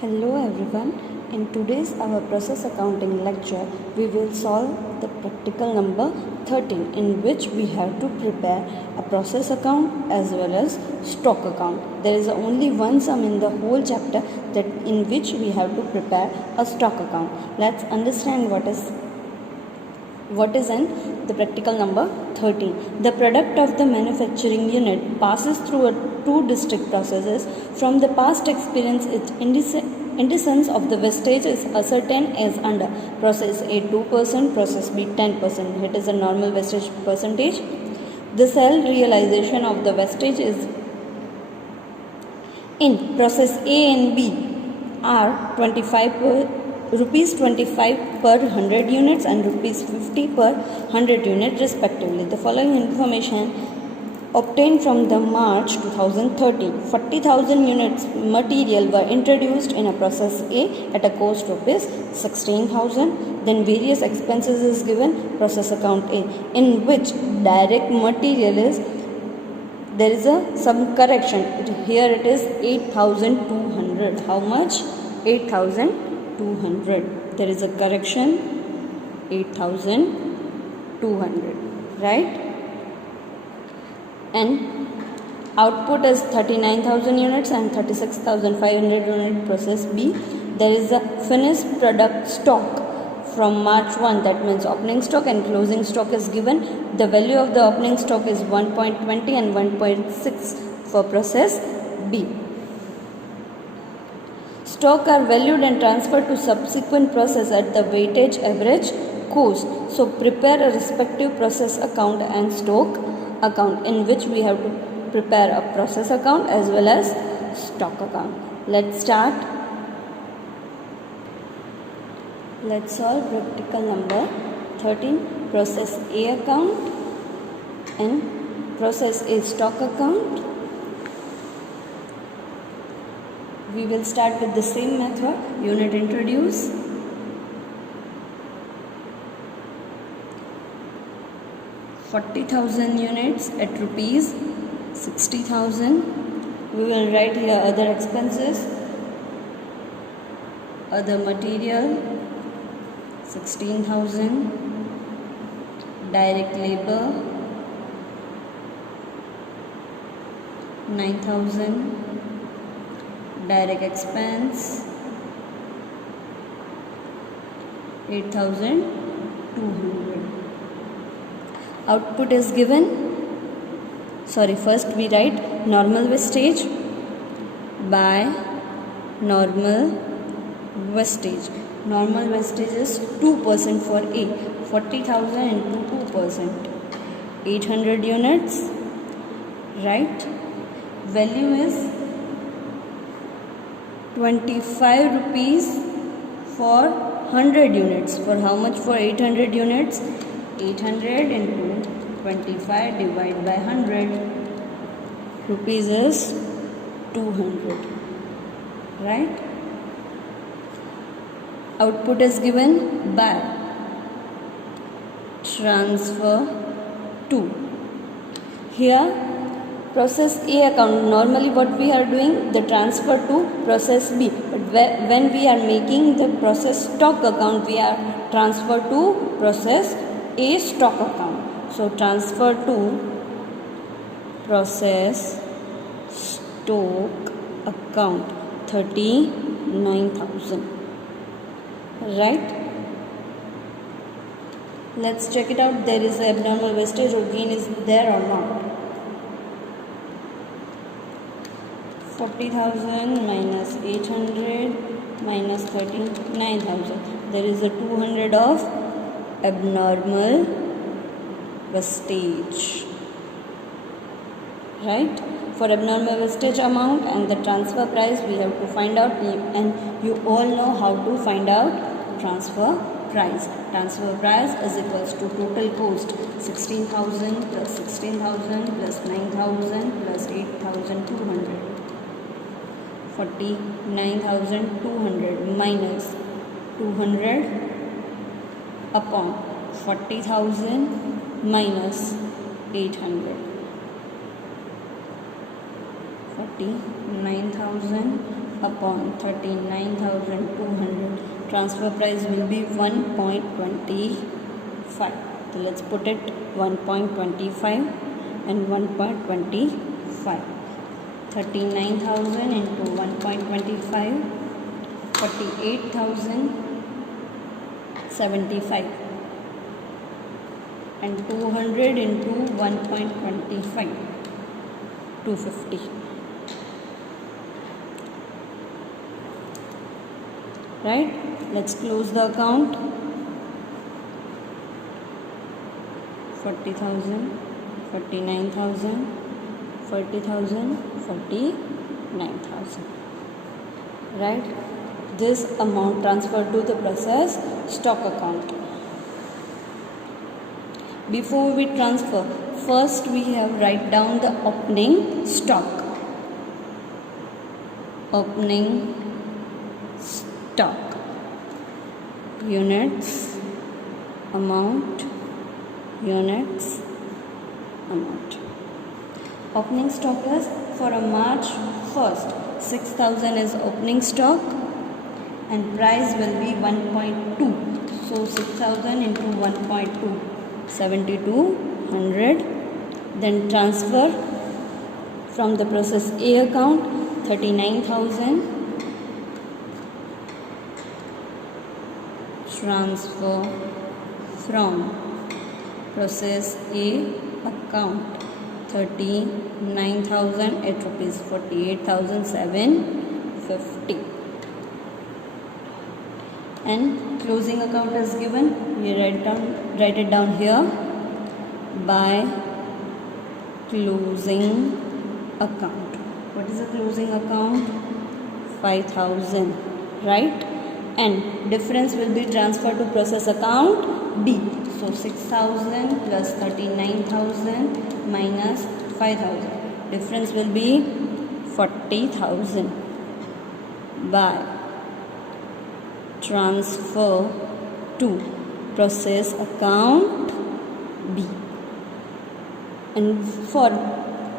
Hello everyone. In today's our process accounting lecture, we will solve the practical number 13 in which we have to prepare a process account as well as stock account. There is only one sum in the whole chapter that in which we have to prepare a stock account. Let's understand what is in the practical number 13. The product of the manufacturing unit passes through two distinct processes. From the past experience, its indices of the wastage is ascertained as under process A 2%, process B 10%. It is a normal wastage percentage. The sale realization of the wastage is in process A and B are rupees 25 per 100 units and rupees 50 per 100 unit respectively. The following information obtained from the March 2013. 40,000 units material were introduced in a process A at a cost of rupees 16,000. Then various expenses is given, process account A, in which direct material is there is some correction. Here it is 8,200. How much? 8,200. There is a correction, 8,200, right? And output is 39,000 units and 36,500 unit process B. There is a finished product stock from March 1, that means opening stock and closing stock is given. The value of the opening stock is 1.20 and 1.6 for process B. Stock are valued and transferred to subsequent process at the weightage average cost. So prepare a respective process account and stock account in which we have to prepare a process account as well as stock account. Let's start. Let's solve practical number 13, process A account and process A stock account. We will start with the same method. Unit introduce. $40,000 units at rupees 60,000. We will write here other expenses, other material 16,000, direct labor 9,000, direct expense 8,200. Output is given. First we write normal wastage by normal wastage. Normal wastage is 2% for A. 40,000 into 2%. 800 units. Right? Value is 25 rupees for 100 units. For how much for 800 units? 800 into 25 divided by 100. Rupees is 200. Right? Output is given by transfer to. Here process A account, normally what we are doing, the transfer to process B, but when we are making the process stock account, we are transfer to process A stock account. So transfer to process stock account 39,000. Right? Let's check it out. There is abnormal wastage or gain is there or not. 40,000 minus 800 minus 39,000. There is a 200 of abnormal wastage. Right? For abnormal wastage amount and the transfer price we have to find out, and you all know how to find out transfer price. Transfer price is equals to total cost 16,000 plus 16,000 plus 9,000 plus 8,200. 49,200 minus 200 upon 40,000 minus 800. 49,000 upon 39,200. Transfer price will be 1.25. So let's put it 1.25 and 1.25. 39,000 into 1.25, 48,075, and 200 into 1.25, 250. Right? Let's close the account. 40,000, 49,000, 40,000, 49,000. Right? This amount transferred to the process stock account. Before we transfer, first we have write down the opening stock. Opening stock. Units, amount, units, amount. Opening stock is for a March 1st, 6,000 is opening stock and price will be 1.2. So 6,000 into 1.2, 7,200. Then transfer from the process A account 39,000. Transfer from process A account 39,008 rupees, 48,750. And closing account is given. We write it down here. By closing account. What is a closing account? 5,000, right? And difference will be transferred to process account B. So 6,000 plus 39,000 minus 5,000. Difference will be 40,000. By transfer to process account B. And for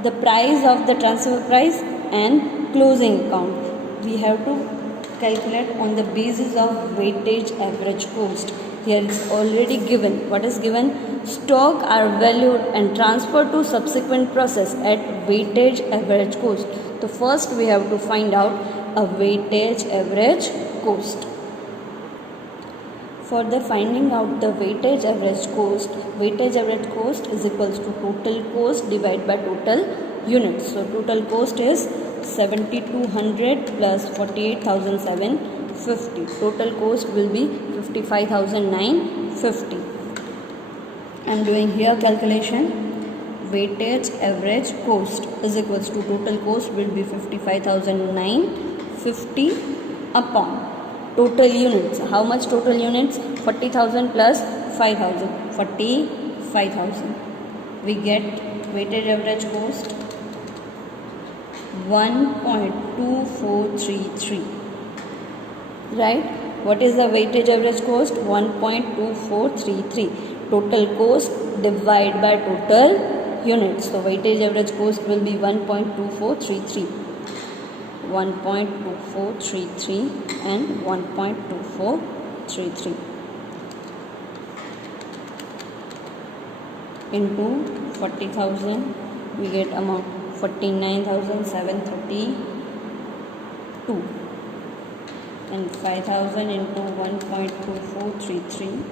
the price of the transfer price and closing account, we have to calculate on the basis of weightage average cost. Here it's already given. What is given? Stock are valued and transferred to subsequent process at weightage average cost. So first we have to find out a weightage average cost. For the finding out the weightage average cost is equals to total cost divided by total units. So total cost is 7,200 plus 48,750. Total cost will be 55,950. I am doing here calculation. Weightage average cost is equals to total cost will be 55,950 upon total units. How much total units? 40,000 plus 5,000. 45,000. We get weighted average cost 1.2433. Right? What is the weightage average cost? 1.2433. Total cost divided by total units. So weightage average cost will be 1.2433. 1.2433 and 1.2433 into 40,000, we get amount 49,732 and 5,000 into 1.2433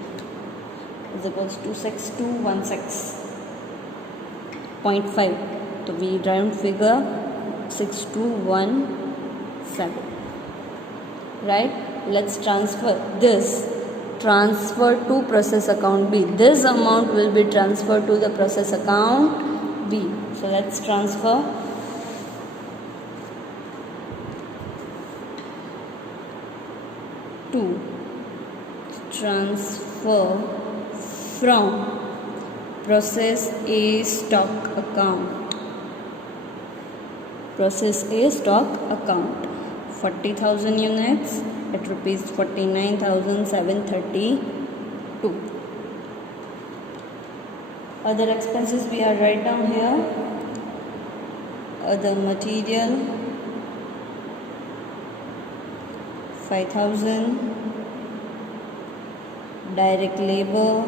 is equals to 6216.5. So we round figure 6217. Right? Let's transfer this. Transfer to process account B. This amount will be transferred to the process account B. So let's transfer. Transfer from process A stock account. Process A stock account. 40,000 units at rupees 49,732. Other expenses we are write down here. Other material 5,000. Direct labor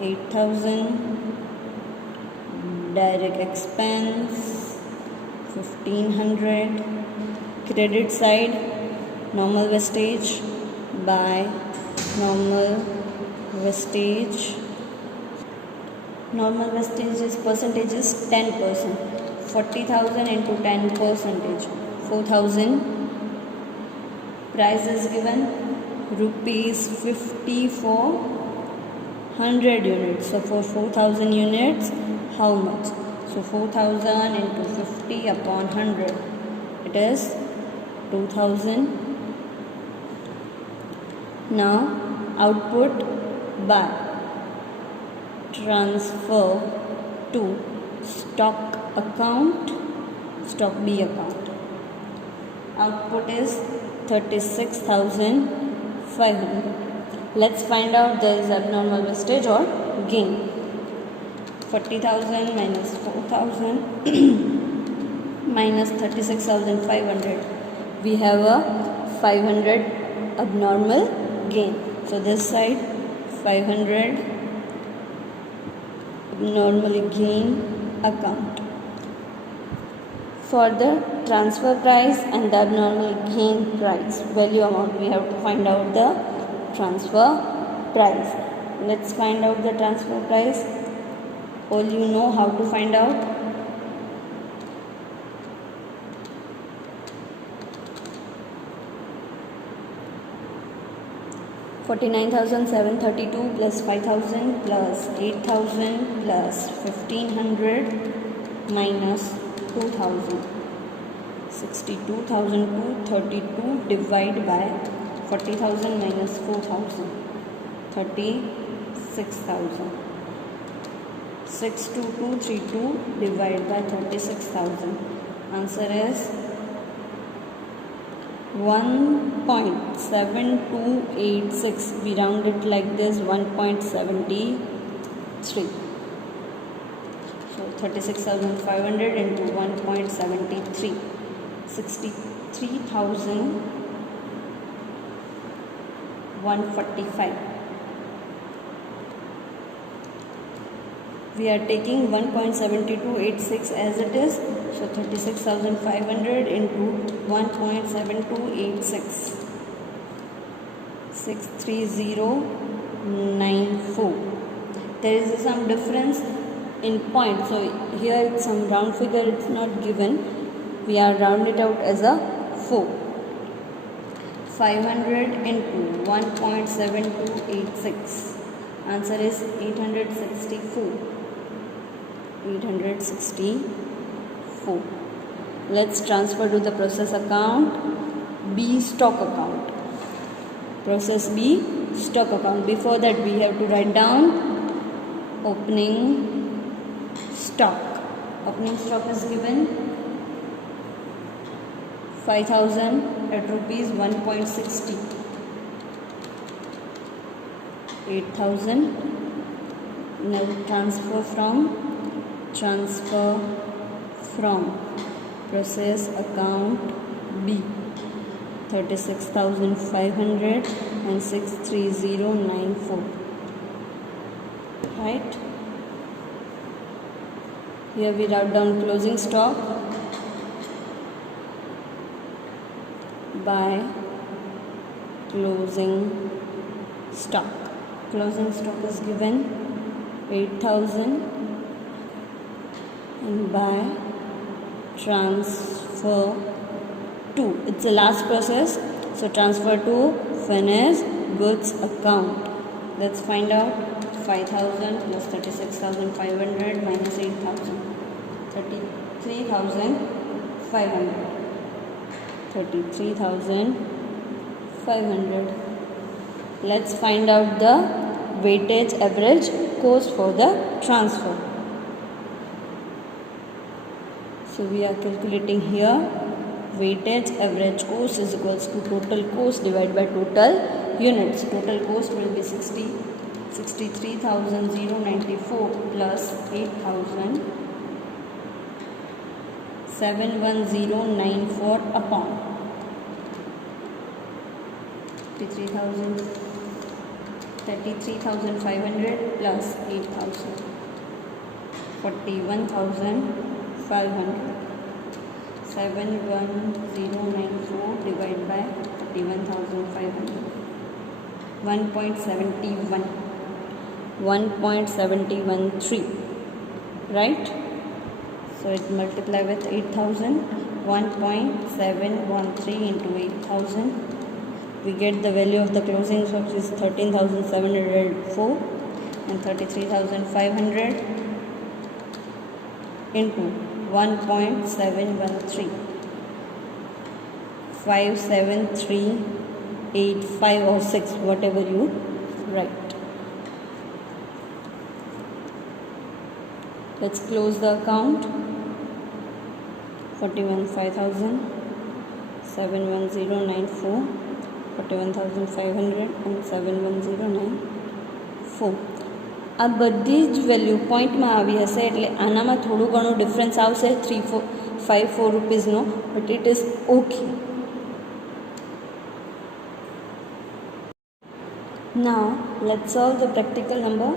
8,000. Direct expense 1,500. Credit side, normal wastage by normal wastage. Normal wastage is percentage is 10%. 40,000 into 10 percentage, 4,000. Price is given rupees 50 for 100 units. So for 4,000 units, how much? So 4,000 into 50 upon 100, it is 2,000. Now output by transfer to stock account, stock B account. Output is 36,500. Let's find out there is abnormal wastage or gain. 40,000 minus 4,000 minus 36,500. We have a 500 abnormal gain. So this side 500 abnormal gain account. For the transfer price and the abnormal gain price value amount, we have to find out the transfer price. Let's find out the transfer price. All you know how to find out. $49,732 plus 5,000 plus 8,000 plus 1,500 minus 2,000. 62,232 divided by 40,000 minus 4,000. 36,000. 62232 divided by 36,000. Answer is 1.7286. We round it like this, 1.73. So 36,500 into 1.73. 63,145. We are taking 1.7286 as it is. So 36,500 into 1.7286. 63094. There is some difference in point. So here it's some round figure, it's not given. We are round it out as a 4. 500 into 1.7286. Answer is 864. 864. Let's transfer to the process account B, stock account. Process B, stock account. Before that we have to write down opening stock. Opening stock is given 5,000 at rupees 1.60. 8,000. Now transfer from process account B. 36,500 and 63094. Right? Here we write down closing stock by closing stock. Closing stock is given 8,000 and by transfer to, it's the last process, so transfer to finished goods account. Let's find out 5,000 plus 36,500 minus 8,000. 33,500. 33,500. Let's find out the weightage average cost for the transfer. So we are calculating here weightage average cost is equals to total cost divided by total units. Total cost will be 63,094 plus 8,000, 71094 upon 33,500 plus 8,000, 41,500. 71094 divided by 31,500. 1.71, 1.713, right? So it multiply with 8,000. 1.713 into 8,000. We get the value of the closing stock is 13,704, and 33,500 into 1.713, 57385 or 6, whatever you write. Let's close the account. 41,500, 71094, 41,500 and 71094. આ બધી જ value પોઈન્ટમાં આવી હશે, એટલે આનામાં થોડું ઘણું difference આવશે 3-4 રૂપીઝનો, but it is okay. Now let's solve the practical number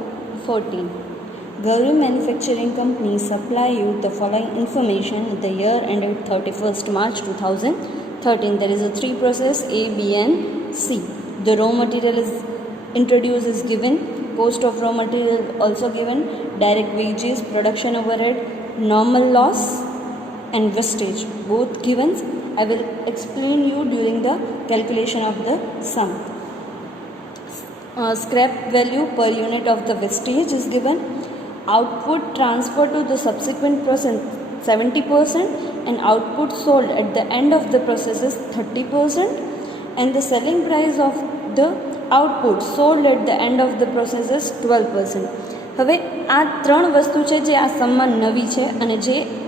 14. Gauri Manufacturing Company supply you the following information. The year ended 31st March 2013. There is a 3 process A, B and C. The raw material is introduced is given. Cost of raw material also given. Direct wages, production overhead, normal loss and wastage both given. I will explain you during the calculation of the sum. Scrap value per unit of the wastage is given. Output transfer to the subsequent process 70%, and output sold at the end of the process is 30%, and the selling price of the output sold at the end of the process is 12%. હવે આ ત્રણ વસ્તુ છે જે આ સમમાં નવી છે અને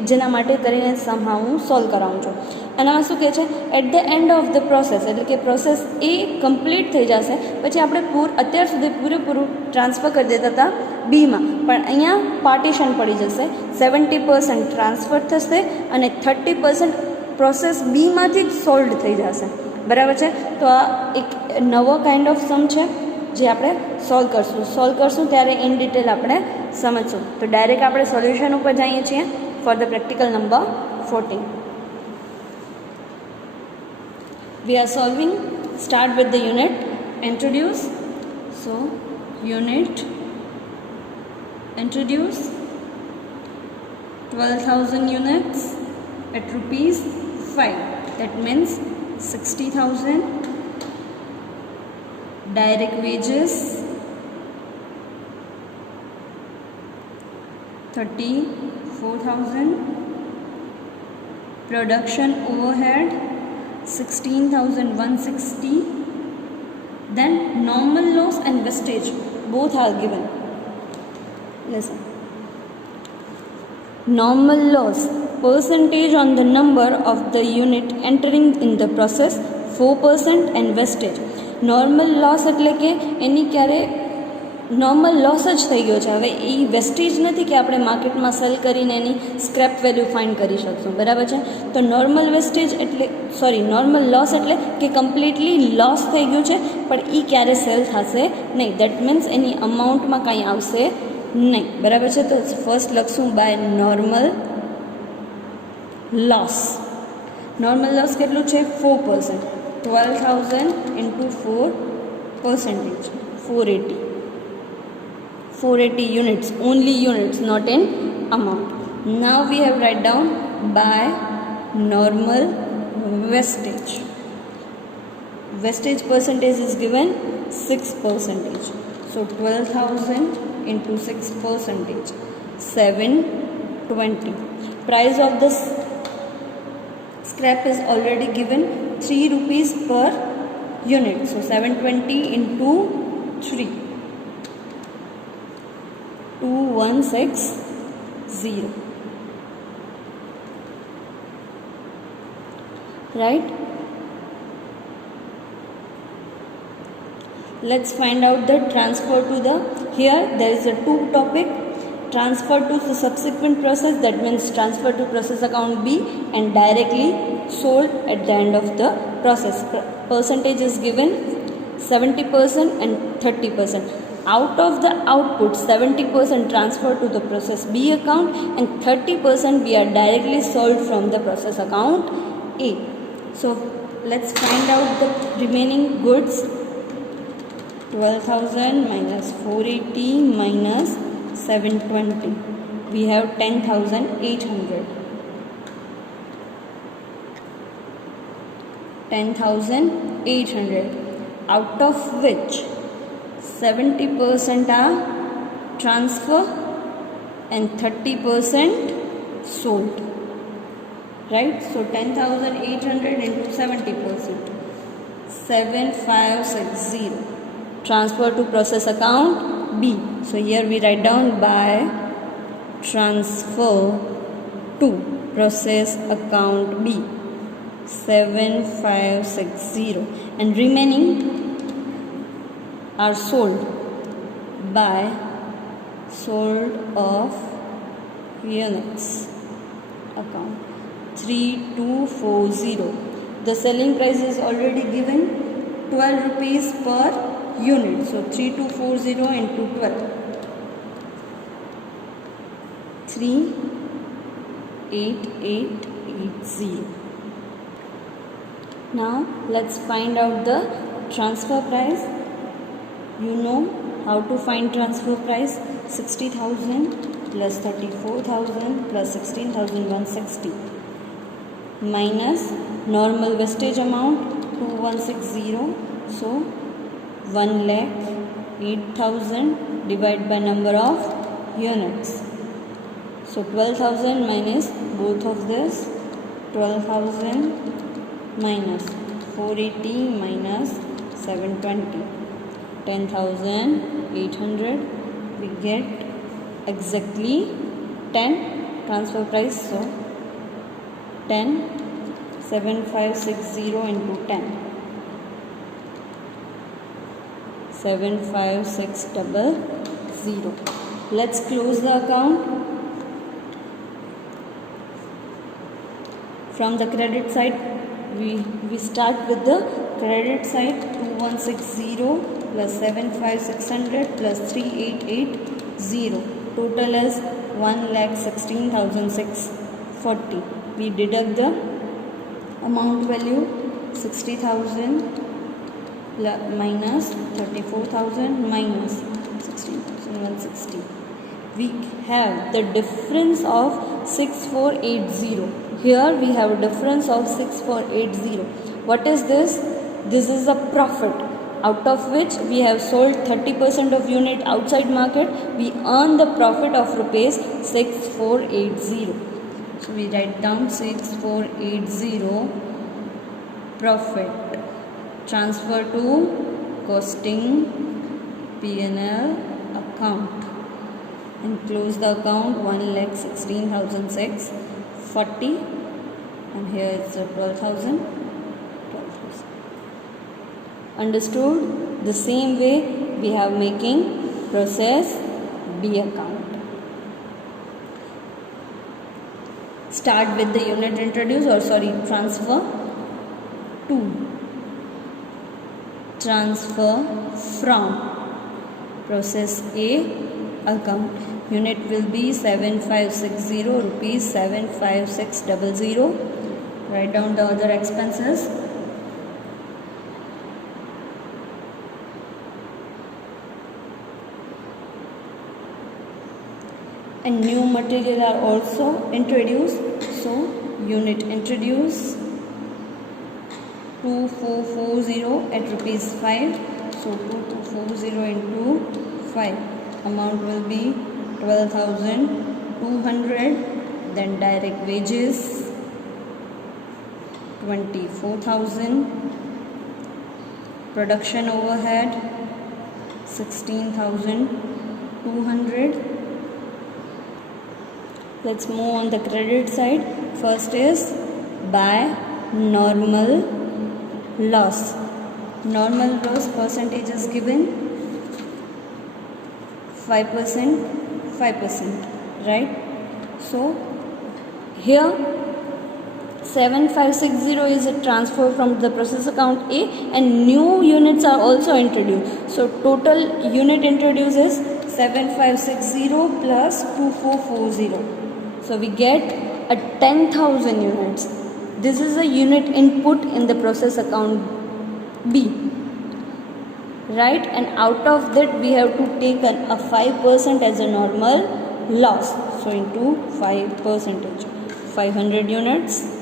જેના માટે કરીને સમ હું સોલ્વ કરાવું છું. આનામાં શું કહે છે, at the end of the process, એટલે કે પ્રોસેસ એ કમ્પ્લીટ થઈ જશે પછી આપણે અત્યાર સુધી પૂરેપૂરું ટ્રાન્સફર કરી દેતા હતા બીમાં, પણ અહીંયા પાર્ટીશન પડી જશે. 70% ટ્રાન્સફર થશે અને 30% પ્રોસેસ બીમાંથી જ સોલ્ડ થઈ જશે. બરાબર છે? તો આ એક નવો કાઇન્ડ ઓફ સમ છે જે આપણે સોલ્વ કરશું ત્યારે ઇન ડિટેલ આપણે સમજશું. તો ડાયરેક્ટ આપણે સોલ્યુશન ઉપર જઈએ છીએ for the practical number 14. We are solving. Start with the unit. Introduce. So unit introduce 12,000 units at rupees 5. That means 60,000. Direct wages 34,000. Production overhead 16,160. Then normal loss and wastage both are given. Listen. Normal loss percentage on the number of the unit entering in the process 4%, and wastage. Normal loss એટલે કે એની ક્યારે normal loss જ થઈ ગયો છે. હવે એ wastage નથી કે આપણે માર્કેટમાં સેલ કરીને એની સ્ક્રેપ વેલ્યુ ફાઇન્ડ કરી શકશું. બરાબર છે? તો નોર્મલ વેસ્ટેજ એટલે નોર્મલ લોસ એટલે કે કમ્પ્લીટલી લોસ થઈ ગયું છે પણ એ ક્યારે સેલ થશે નહીં. દેટ મીન્સ એની અમાઉન્ટમાં કાંઈ આવશે નહીં. બરાબર છે? તો ફર્સ્ટ લખશું by normal loss. Normal loss કેટલું છે? 4%. 12,000 into 4%, 480 units, only units, not in amount. Now we have write down by normal wastage. Wastage percentage is given 6%. So 12,000 into 6%, 720. Price of this scrap is already given 3 rupees per unit. So 720 into 3, 2160. Right? Let's find out the transfer to the, here there is a 2 topic. Transfer to the subsequent process, that means transfer to process account B, and directly sold at the end of the process. Percentage is given 70% and 30%. Out of the output, 70% transfer to the process B account and 30% we are directly sold from the process account A. So let's find out the remaining goods. 12,000 minus 480 minus 720. We have 10,800. 10,800, out of which 70% are transfer and 30% sold. Right? So 10,800 into 70%. 7,560. Transfer to process account B. So here we write down by transfer to process account B. 7,560 and remaining are sold by sold of units account 3240. The selling price is already given 12 rupees per unit. So 3240 into 12. 38880. Now let's find out the transfer price. You know how to find transfer price. 60,000 plus 34,000 plus 16,160 minus normal wastage amount 2160. So 1,08,000 divided by number of units. So 12,000 minus both of this. 12,000 minus 480 minus 720. 10,800. We get exactly 10 transfer price. So 10, 7,560 into 10. 7,560. Let's close the account. From the credit side, we start with the credit side. 2160 plus 7,560 plus 3,880. Total is 1,16,640. We deduct the amount value 60,000 minus 34,000 minus 16,160. We have the difference of 6,480. Here we have a difference of 6,480. What is this? This is a profit, out of which we have sold 30% of unit outside market. We earn the profit of rupees 6,480. So we write down 6,480 profit. Transfer to costing P&L account and close the account. 1,16,640 and here it's 12,000. Understood? The same way we have making process B account. Start with the unit introduce transfer to. Transfer from process A account. Unit will be 7,560 rupees 7,560. Write down the other expenses. And new material are also introduced. So unit introduce 2,440 at rupees 5. So 2,240 into 5. Amount will be 12,200. Then direct wages 24,000. Production overhead 16,200. Let's move on the credit side. First is by normal loss. Normal loss percentage is given 5%, right? So here 7560 is a transfer from the process account A, and new units are also introduced. So total unit introduced is 7560 plus 2440. So we get a 10,000 units. This is a unit input in the process account B, right? And out of that we have to take a 5% as a normal loss. So into 5%, 500 units.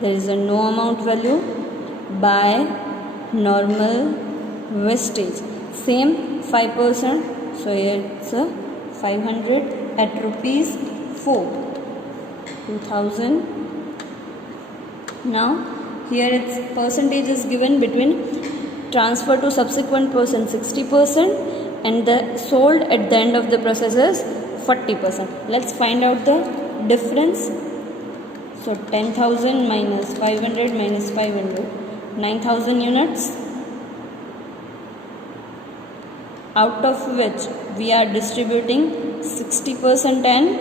There is a no amount value by normal wastage. Same 5%. So here it's a 500 at rupees 4. 2000. Now here its percentage is given between transfer to subsequent person 60% and the sold at the end of the process is 40%. Let's find out the difference. So 10,000 minus 500 minus 500, 9,000 units, out of which we are distributing 60% and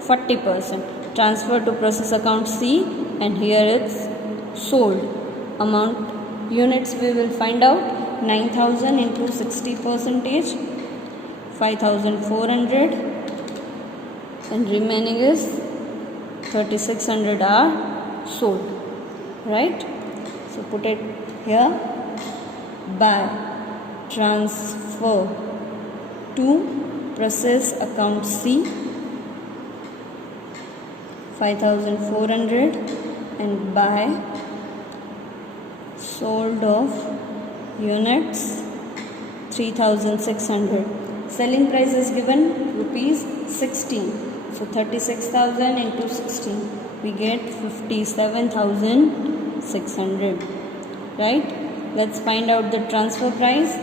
40%. Transfer to process account C, and here it's sold. Amount units we will find out. 9,000 into 60%, 5,400, and remaining is 3,600 are sold, right? So put it here. By transfer to process account C, 5,400, and by sold of units 3,600. Selling price is given rupees 16. So 36,000 into 16, we get 57,600, right? Let's find out the transfer price.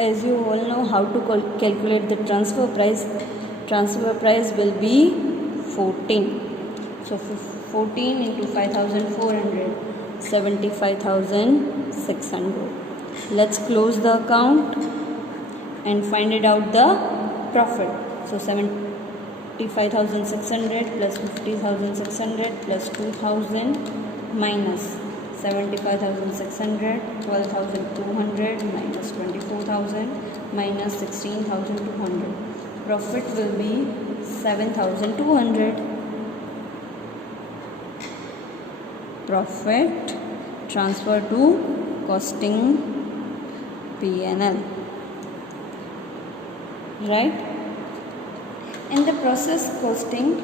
As you all know how to calculate the transfer price. Transfer price will be 14. So 14 into 5,400, 75,600. Let's close the account and find it out the profit. So 75,600 plus 50,600 plus 2,000 minus 75,600, 12,200 minus 24,000 minus 16,200. Profit will be 7,200. Profit transfer to costing P&L, right? In the process costing,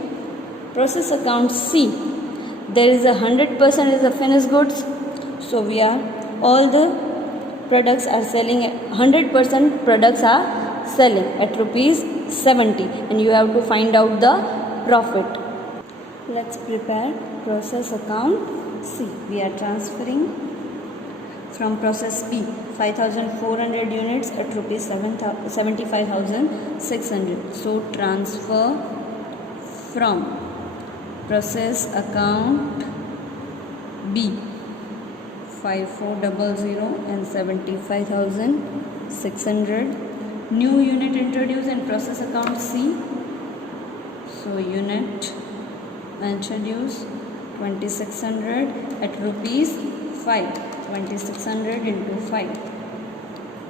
process account C, there is 100% is the finished goods. So we are all the products are selling, 100% products are selling at rupees 70, and you have to find out the profit. Let's prepare process account C. We are transferring from process B 5,400 units at rupees 75,600. So transfer from process account B 5400 and 75,600. New unit introduced in process account C. So unit introduced 2,600 at rupees 5. 2,600 into 5,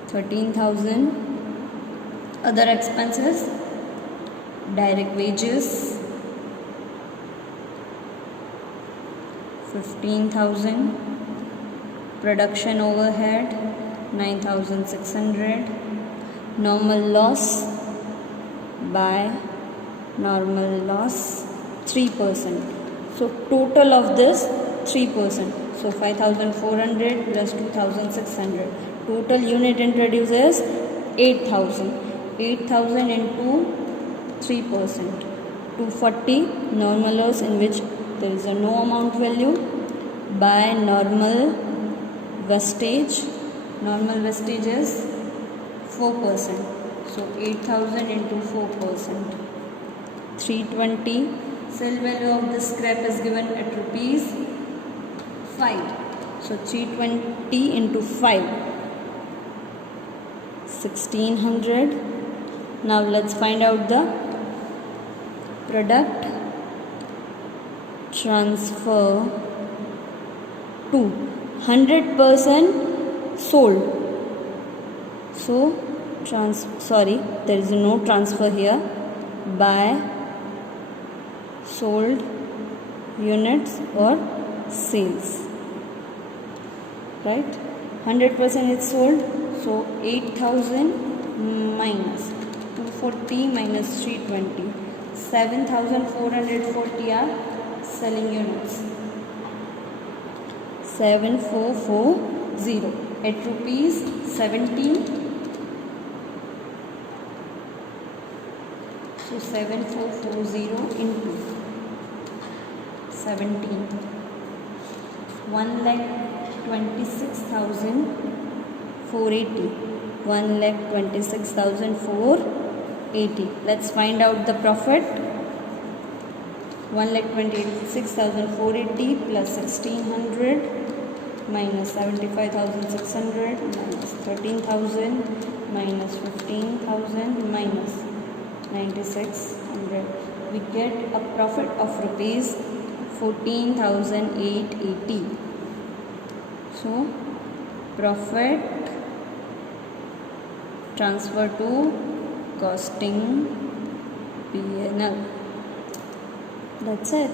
13,000. Other expenses, direct wages 15,000, production overhead 9,600, normal loss by normal loss 3%. So total of this 3%. So 5,400 plus 2,600. Total unit introduced is 8,000. 8,000 into 3%. 240 normal loss, in which there is a no amount value, by normal wastage. Normal wastage is 4%. So 8,000 into 4%. 320. Sale value of the scrap is given at rupees 5. So 320 into 5, 1,600. Now let's find out the product transfer to 100% sold. So there is no transfer here. By sold units or sales, right? 100% is sold, so 8,000 minus 240 minus 320, 7,440 are selling units. 7440 at rupees 17. So 7440 into 17, 1,26,480. 1,26,480. Let's find out the profit. 1,26,480 plus 1,600 minus 75,600 minus 13,000 minus 15,000 minus 9,600. We get a profit of rupees 14,880. So profit transfer to costing P&L. That's it.